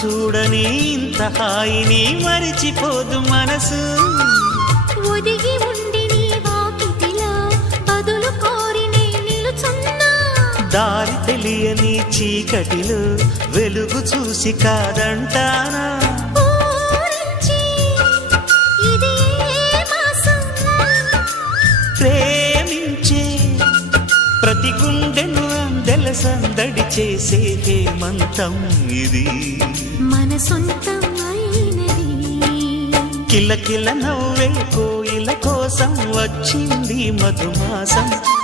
చూడని ఇంత హాయిని మరిచిపోదు మనసు. ఒదిగి ఉండి నీ వాకిటిలో బదులు కోరి నే నిలుచున్నా. దారి తెలియని చీకటిలో వెలుగు చూసి కాదంటానా. ప్రేమించే ప్రతి గుండెను అందెల సందడి చేసే హేమంతం ఇది. మన సొంతం అయినది. కిలకిల నవ్వే కోయిల కోసం వచ్చింది మధుమాసం.